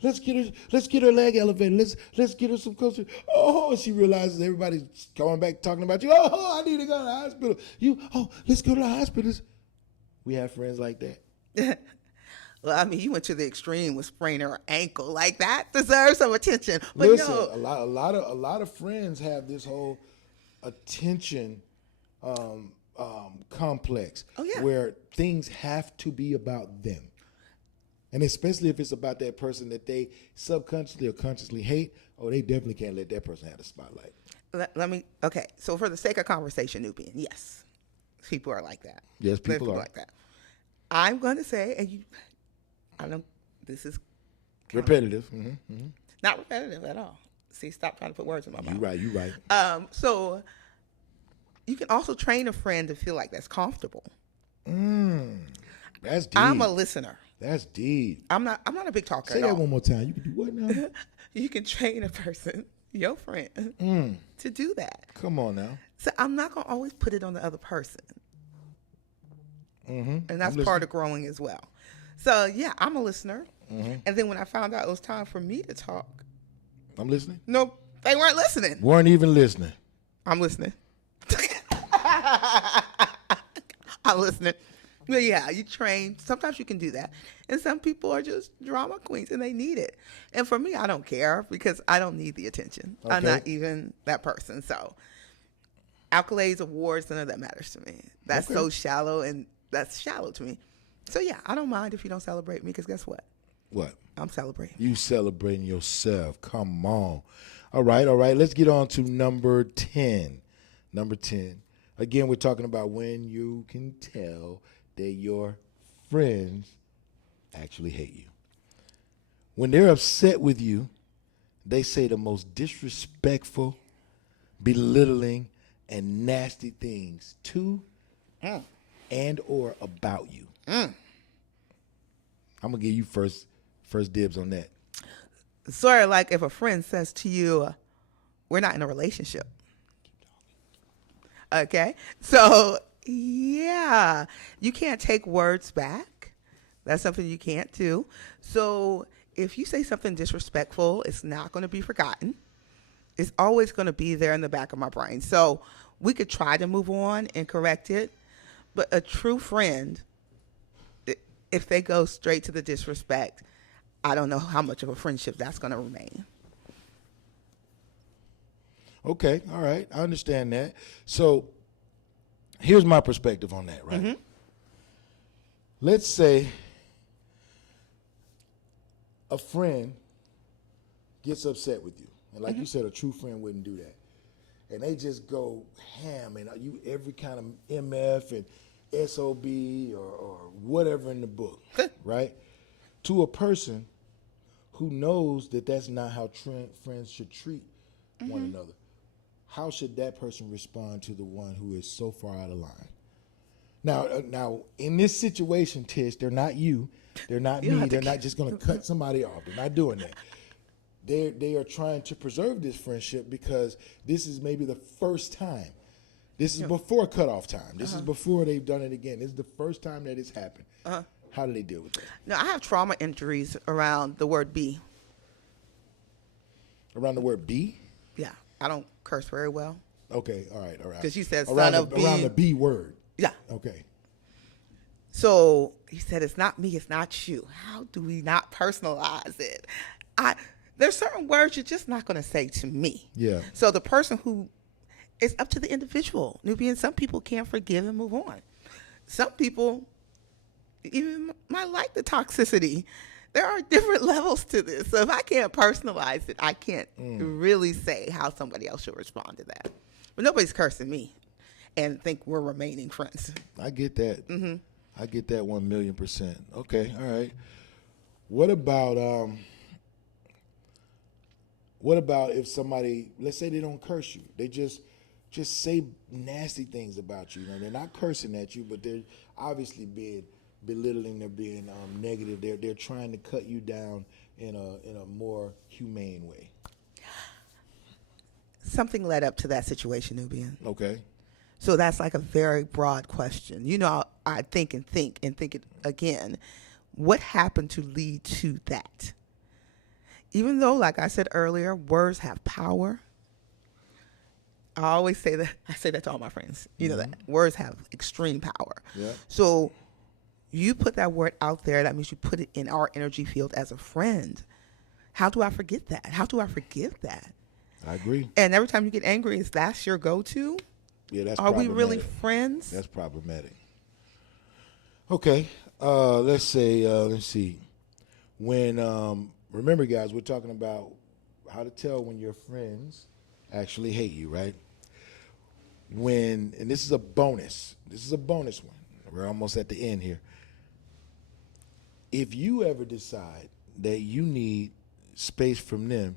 Let's get her leg elevated. Let's get her some closer. Oh, she realizes everybody's going back talking about you. Oh, I need to go to the hospital. Let's go to the hospital. We have friends like that. Well, I mean, you went to the extreme with spraining her ankle. Like, that deserves some attention. But listen, no. a lot of friends have this whole attention complex where things have to be about them. And especially if it's about that person that they subconsciously or consciously hate, they definitely can't let that person have the spotlight. Okay, so for the sake of conversation, Nubian, yes, people are like that. Yes, people are like that. I'm going to say, this is repetitive. Not repetitive at all. See, stop trying to put words in my mouth. You right. So you can also train a friend to feel like that's comfortable. That's deep. I'm a listener. That's deep. I'm not a big talker. Say that one more time. You can do what now? You can train a person, your friend, to do that. Come on now. So I'm not going to always put it on the other person. And that's part of growing as well. So, yeah, I'm a listener. And then when I found out it was time for me to talk. I'm listening? No, they weren't listening. Weren't even listening. I'm listening. I'm listening. But yeah, you train. Sometimes you can do that. And some people are just drama queens and they need it. And for me, I don't care because I don't need the attention. Okay. I'm not even that person. So accolades, awards, none of that matters to me. That's so shallow, and that's shallow to me. So yeah, I don't mind if you don't celebrate me because guess what? What? I'm celebrating. You celebrating yourself. Come on. All right. Let's get on to number 10. Number 10. Again, we're talking about when you can tell that your friends actually hate you. When they're upset with you, they say the most disrespectful, belittling, and nasty things to and or about you. I'm going to give you first dibs on that. Sort of like if a friend says to you, we're not in a relationship. Okay? So, yeah, you can't take words back. That's something you can't do. So if you say something disrespectful, it's not going to be forgotten. It's always going to be there in the back of my brain. So we could try to move on and correct it. But a true friend, if they go straight to the disrespect, I don't know how much of a friendship that's going to remain. Okay, all right. I understand that. So here's my perspective on that, right? Let's say a friend gets upset with you. And like you said, a true friend wouldn't do that. And they just go ham and you every kind of MF and SOB or whatever in the book, right? To a person who knows that that's not how friends should treat one another. How should that person respond to the one who is so far out of line? Now, in this situation, Tish, they're not you. They're not me. They're not just going to cut somebody off. They're not doing that. They are trying to preserve this friendship because this is maybe the first time. This is before cutoff time. This is before they've done it again. This is the first time that it's happened. How do they deal with that? No, I have trauma injuries around the word be. Around the word be? Yeah, I don't curse very well. Okay, all right. Because you said around son of B. Around the B word. Yeah. Okay. So he said, it's not me, it's not you. How do we not personalize it? There's certain words you're just not going to say to me. Yeah. So the person who, it's up to the individual. Nubian, some people can't forgive and move on. Some people even might like the toxicity. There are different levels to this. So if I can't personalize it, I can't really say how somebody else should respond to that. But nobody's cursing me and think we're remaining friends. I get that. I get that 1,000,000%. Okay, all right. What about if somebody, let's say they don't curse you, they just say nasty things about you. They're not cursing at you, but they're obviously being belittling. They're being negative. They're trying to cut you down in a more humane way. Something led up to that situation, Nubian. Okay. So that's like a very broad question. You know, I think and think and think it again. What happened to lead to that? Even though, like I said earlier, words have power. I always say that. I say that to all my friends. You know that words have extreme power. Yeah. So you put that word out there. That means you put it in our energy field as a friend. How do I forget that? How do I forgive that? I agree. And every time you get angry, is that's your go-to? Yeah, that's Are we problematic. really friends? That's problematic. Okay. Let's see. When remember, guys, we're talking about how to tell when your friends actually hate you, right? And this is a bonus. This is a bonus one. We're almost at the end here. If you ever decide that you need space from them,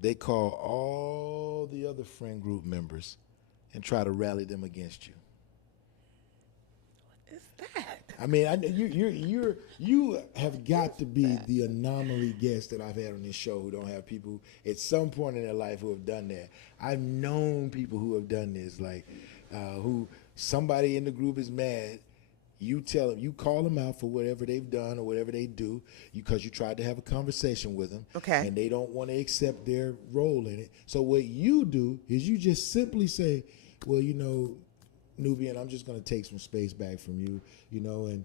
they call all the other friend group members and try to rally them against you. What is that? I mean, you have got to be the anomaly guest that I've had on this show who don't have people at some point in their life who have done that. I've known people who have done this, like who somebody in the group is mad. You tell them, you call them out for whatever they've done or whatever they do, because you tried to have a conversation with them, Okay. and they don't want to accept their role in it. So what you do is you just simply say, well, you know, Nubian, I'm just going to take some space back from you, and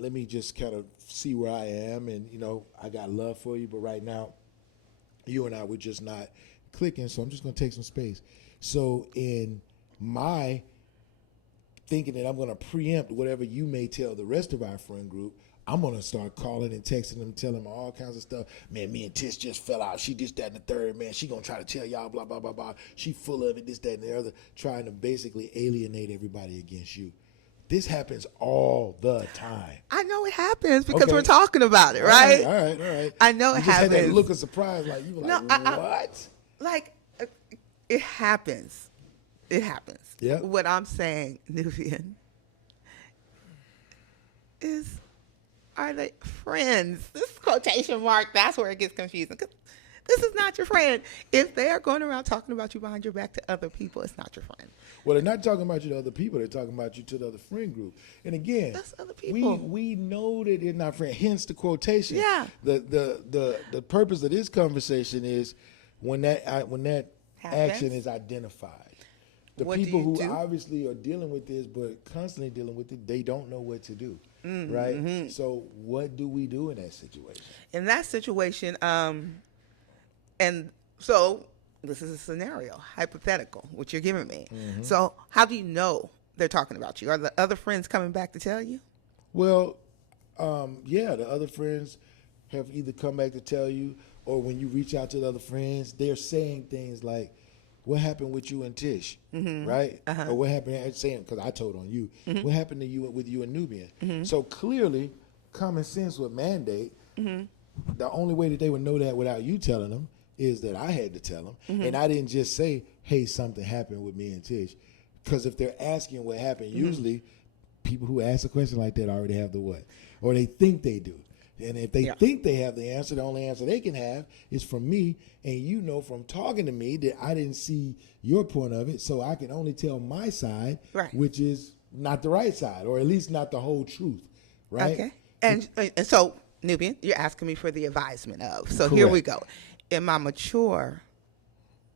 let me just kind of see where I am, and, I got love for you, but right now, you and I, we're just not clicking, so I'm just going to take some space. So in my thinking that I'm going to preempt whatever you may tell the rest of our friend group, I'm going to start calling and texting them, telling them all kinds of stuff. Man, me and Tish just fell out. She this, that, and the third. Man, she going to try to tell y'all blah, blah, blah, blah. She full of it, this, that, and the other, trying to basically alienate everybody against you. This happens all the time. I know it happens because Okay. we're talking about it, right? All right. I know it you just happens. had that look of surprise, like you were like, what? It happens. It happens. Yeah. What I'm saying, Nubian, is, are they friends? This quotation mark, that's where it gets confusing. 'Cause this is not your friend. If they are going around talking about you behind your back to other people, it's not your friend. Well, they're not talking about you to other people. They're talking about you to the other friend group. And again, That's other people. we know that they're not friends. Hence the quotation. Yeah. The purpose of this conversation is when that Happens. action is identified. The What do people you who do? obviously are dealing with this but constantly dealing with it, they don't know what to do. Mm-hmm. Right? So what do we do in that situation? In that situation, and so this is a scenario, hypothetical, which you're giving me. Mm-hmm. So how do you know they're talking about you? Are the other friends coming back to tell you? Well, the other friends have either come back to tell you, or when you reach out to the other friends, they're saying things like, what happened with you and Tish, right? Uh-huh. Or what happened, saying, because I told on you, what happened to you with you and Nubian? Mm-hmm. So clearly, common sense would mandate, the only way that they would know that without you telling them is that I had to tell them. And I didn't just say, hey, something happened with me and Tish. Because if they're asking what happened, usually people who ask a question like that already have the what, or they think they do. And if they think they have the answer, the only answer they can have is from me. And you know from talking to me that I didn't see your point of it, so I can only tell my side, Right. which is not the right side, or at least not the whole truth, right? Okay. And so, Nubian, you're asking me for the advisement of. So here we go. In my mature,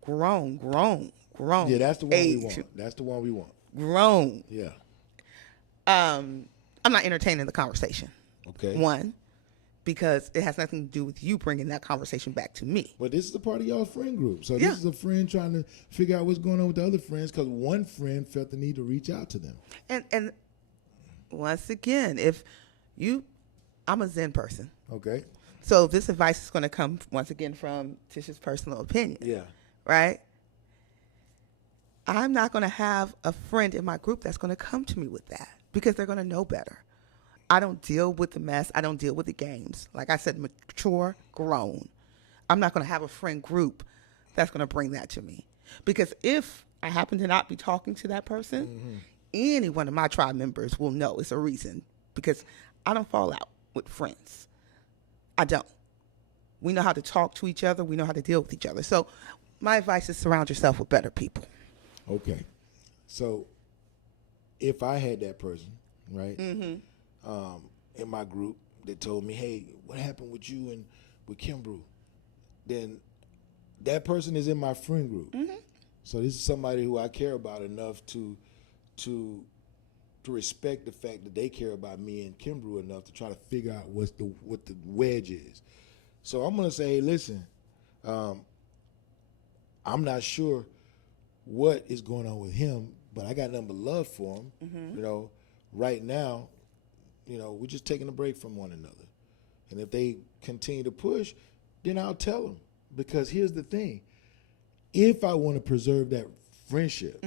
grown Yeah, that's the one age, we want. That's the one we want. grown, Yeah. I'm not entertaining the conversation. Okay. One, because it has nothing to do with you bringing that conversation back to me. But this is a part of y'all friend group. So Yeah. this is a friend trying to figure out what's going on with the other friends because one friend felt the need to reach out to them. And once again, I'm a Zen person. Okay. So this advice is going to come once again from Tish's personal opinion. Yeah. Right? I'm not going to have a friend in my group that's going to come to me with that because they're going to know better. I don't deal with the mess. I don't deal with the games. Like I said, mature, grown. I'm not going to have a friend group that's going to bring that to me. Because if I happen to not be talking to that person, any one of my tribe members will know it's a reason. Because I don't fall out with friends. I don't. We know how to talk to each other. We know how to deal with each other. So My advice is surround yourself with better people. Okay. So if I had that person, right, in my group that told me, hey, what happened with you and with Kimbru? Then that person is in my friend group. So this is somebody who I care about enough to respect the fact that they care about me and Kimbru enough to try to figure out what the wedge is. So I'm gonna say, hey, listen, I'm not sure what is going on with him, but I got nothing but love for him. You know, right now, you know, we're just taking a break from one another. And if they continue to push, then I'll tell them. Because here's the thing. If I want to preserve that friendship,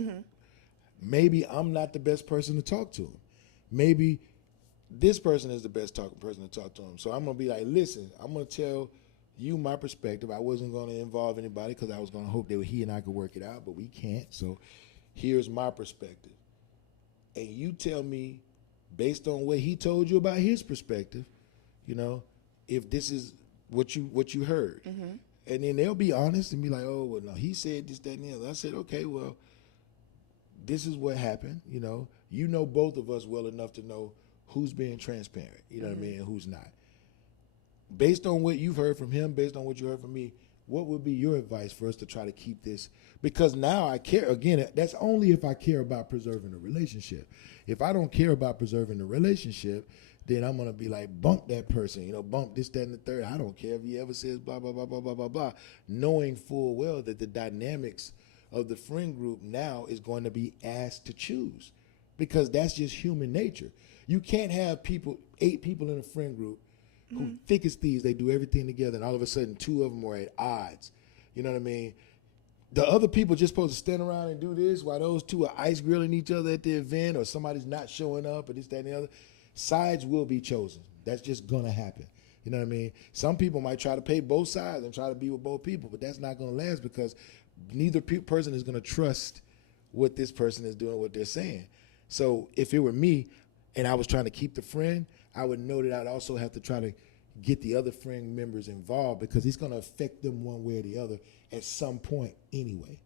maybe I'm not the best person to talk to him. Maybe this person is the best person to talk to him. So I'm going to be like, listen, I'm going to tell you my perspective. I wasn't going to involve anybody because I was going to hope that he and I could work it out, but we can't. So here's my perspective. And you tell me, based on what he told you about his perspective, you know, if this is what you heard. And then they'll be honest and be like, oh, well, no, he said this, that, and the other. I said, okay, well, this is what happened, you know. You know both of us well enough to know who's being transparent, you know what I mean, and who's not. Based on what you've heard from him, based on what you heard from me, what would be your advice for us to try to keep this? Because now I care, again, that's only if I care about preserving a relationship. If I don't care about preserving the relationship, then I'm going to be like, bump that person, you know, bump this, that, and the third. I don't care if he ever says blah, blah, blah, blah, blah, blah, blah, knowing full well that the dynamics of the friend group now is going to be asked to choose because that's just human nature. You can't have 8 people in a friend group who thick as thieves, they do everything together, and all of a sudden 2 of them are at odds. You know what I mean? The other people just supposed to stand around and do this while those 2 are ice grilling each other at the event or somebody's not showing up or this, that, and the other. Sides will be chosen. That's just going to happen. You know what I mean? Some people might try to pay both sides and try to be with both people, but that's not going to last because neither person is going to trust what this person is doing, what they're saying. So if it were me and I was trying to keep the friend, I would know that I'd also have to try to get the other friend members involved because it's going to affect them one way or the other at some point anyway.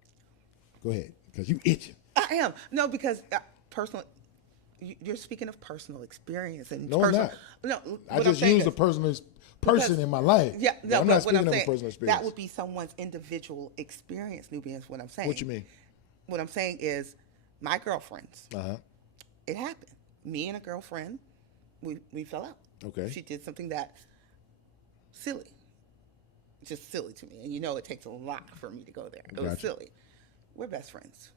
Go ahead, because you itching. I am. No, because personal. You're speaking of personal experience and no, personal. I'm not. No, I just use a person in my life. Yeah, no, I'm but not speaking I'm of saying, a personal experience. that would be someone's individual experience, Nubian, is what I'm saying. What you mean? What I'm saying is my girlfriends. Uh-huh. It happened. Me and a girlfriend, we fell out. Okay. She did something that silly. Just silly to me. And you know it takes a lot for me to go there. It was silly. We're best friends.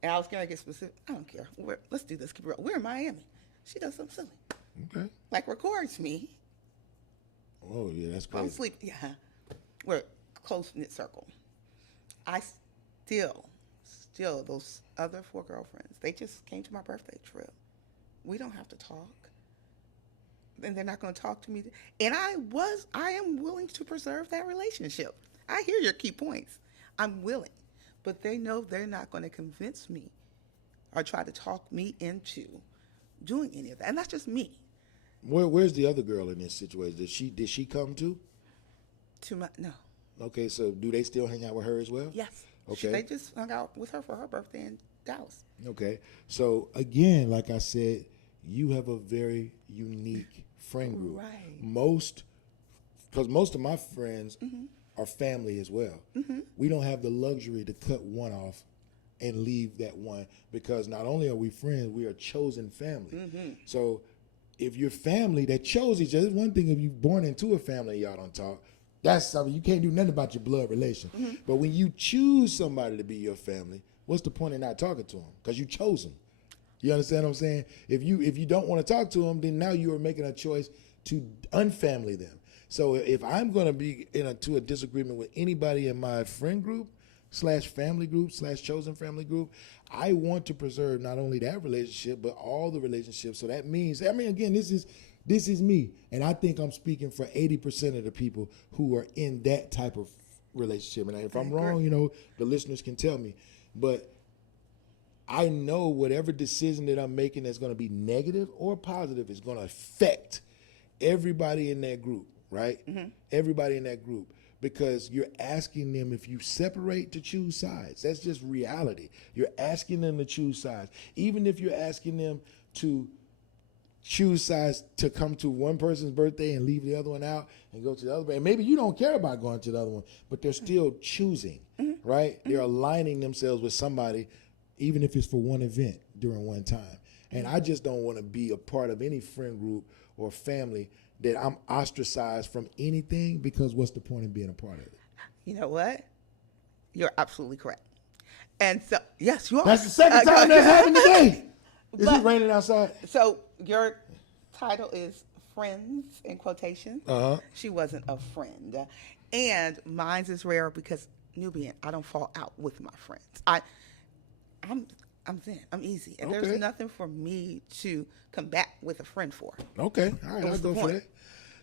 And I was going to get specific. I don't care. Let's do this. Keep it real. We're in Miami. She does something silly. Okay. Like records me. Oh, yeah, that's crazy. I'm sleeping. Yeah. We're a close-knit circle. I still, those other 4 girlfriends, they just came to my birthday trip. We don't have to talk. And they're not going to talk to me. And I am willing to preserve that relationship. I hear your key points. I'm willing. But they know they're not going to convince me or try to talk me into doing any of that. And that's just me. Where's the other girl in this situation? Did she come too? No. Okay, so do they still hang out with her as well? Yes. Okay. They just hung out with her for her birthday in Dallas. Okay. So again, like I said, you have a very unique friend group. Right. Because most of my friends are family as well. We don't have the luxury to cut one off and leave that one because not only are we friends, we are chosen family. So if you're family that chose each other, it's one thing if you're born into a family and y'all don't talk. That's something you can't do nothing about your blood relation. But when you choose somebody to be your family, what's the point of not talking to them? Because you chose them. You understand what I'm saying? If you don't want to talk to them, then now you are making a choice to unfamily them. So if I'm going to be to a disagreement with anybody in my friend group /family group /chosen family group, I want to preserve not only that relationship but all the relationships. So that means, again, this is me, and I think I'm speaking for 80% of the people who are in that type of relationship. And if I'm wrong, the listeners can tell me. But I know whatever decision that I'm making that's going to be negative or positive is going to affect everybody in that group. Right? Everybody in that group. because you're asking them, if you separate, to choose sides. That's just reality. You're asking them to choose sides. Even if you're asking them to choose sides to come to one person's birthday and leave the other one out and go to the other. And maybe you don't care about going to the other one, but they're still choosing, right? They're aligning themselves with somebody, even if it's for one event during one time. And I just don't want to be a part of any friend group or family that I'm ostracized from anything, because what's the point in being a part of it? You know what? You're absolutely correct. And so, yes, you are. That's the second time that's happened today. Is it raining outside? So your title is Friends, in quotation. Uh-huh. She wasn't a friend. And mine's is rare because, Nubian, I don't fall out with my friends. I'm zen. I'm easy. And Okay. there's nothing for me to combat with a friend for. Okay. All right, I'll What's the go for point? that.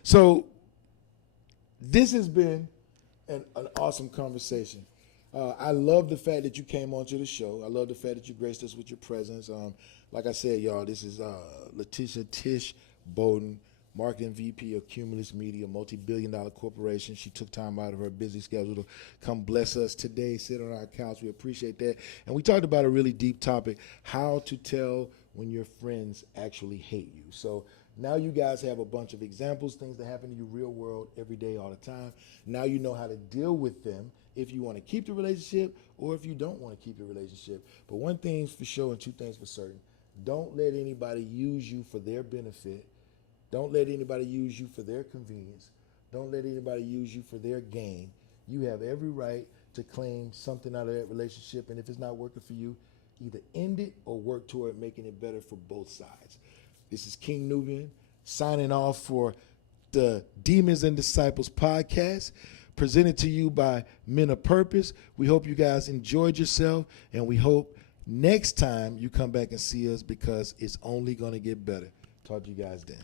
So this has been an awesome conversation. I love the fact that you came onto the show. I love the fact that you graced us with your presence. Like I said, y'all, this is Letitia Tish Bowden, Marketing VP of Cumulus Media, multi-billion-dollar corporation. She took time out of her busy schedule to come bless us today, sit on our couch. We appreciate that. And we talked about a really deep topic, how to tell when your friends actually hate you. So now you guys have a bunch of examples, things that happen to you real world every day, all the time. Now you know how to deal with them if you want to keep the relationship or if you don't want to keep the relationship. But one thing's for sure and two things for certain. Don't let anybody use you for their benefit. Don't let anybody use you for their convenience. Don't let anybody use you for their gain. You have every right to claim something out of that relationship, and if it's not working for you, either end it or work toward making it better for both sides. This is King Nubian signing off for the Demons and Disciples podcast, presented to you by Men of Purpose. We hope you guys enjoyed yourself, and we hope next time you come back and see us, because it's only going to get better. Talk to you guys then.